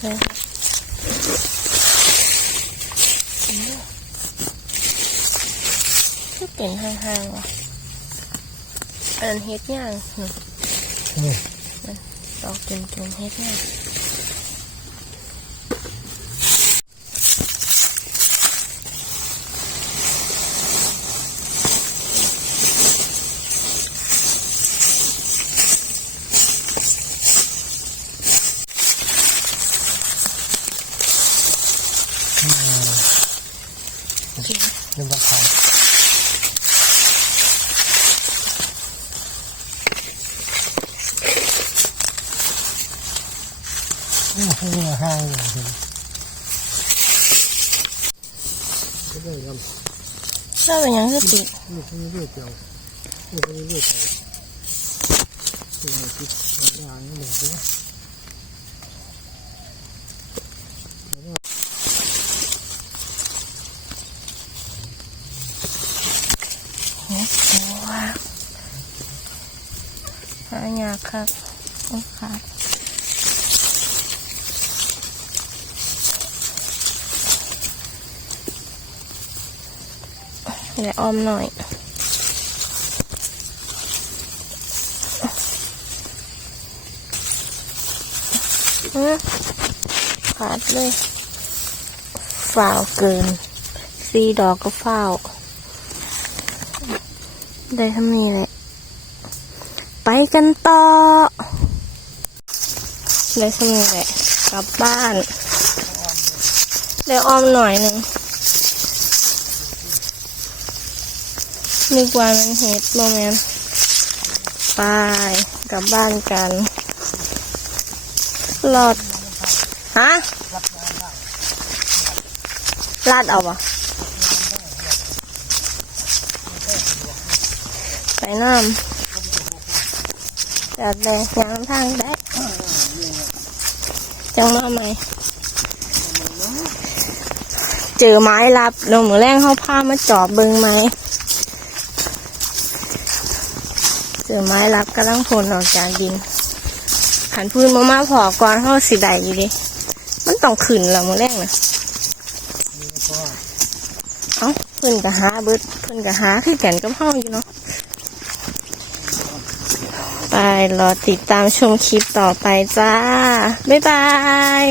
คือเป็นห่างๆว่ะอันเฮ็ดย่างหนูนี่ดอกจุ่มๆเฮ็ดย่าง นี่บังคับนี่คือห้างอย่างนี้ก็ได้ครับแล้วเป็นหยังคือติด นี่คือเลือดเจียวนี่คือเลือดเจียวคือมันติดอย่างนี้ หนึ่งใช่ไหมเดตัวหายากครับโอ้ขาดเดี๋ยวออมหน่อยขาดเลยฝ่าวเกินสีดอกก็ฝ่าว ได้ทำนี้แหละ ไปกันต่อ ได้ทำนี้แหละ กลับบ้าน ได้ออมหน่อยหนึ่งนึกว่ามันเห็ดโมเมนไปกลับบ้านกันหลอดฮะลาดเอาปะใส่ น้ำจัดเลยยางทางได้จังมาไหมเจอไม้รับลงมือแรงเข้าผ้ามาจอบเบิงไหมเจอไม้รับกำลังพลออกจากดินขันพื้นมามาพอก่อนเข้าสิได้อยู่ดิมันต้องขึ้นล้วมือแรงนะเอ้าเพิ่นก็หาเบิดเพิ่นก็หาคือกันกับเฮาอยู่เนาะ ไปรอติดตามชมคลิปต่อไปจ้า บ๊ายบาย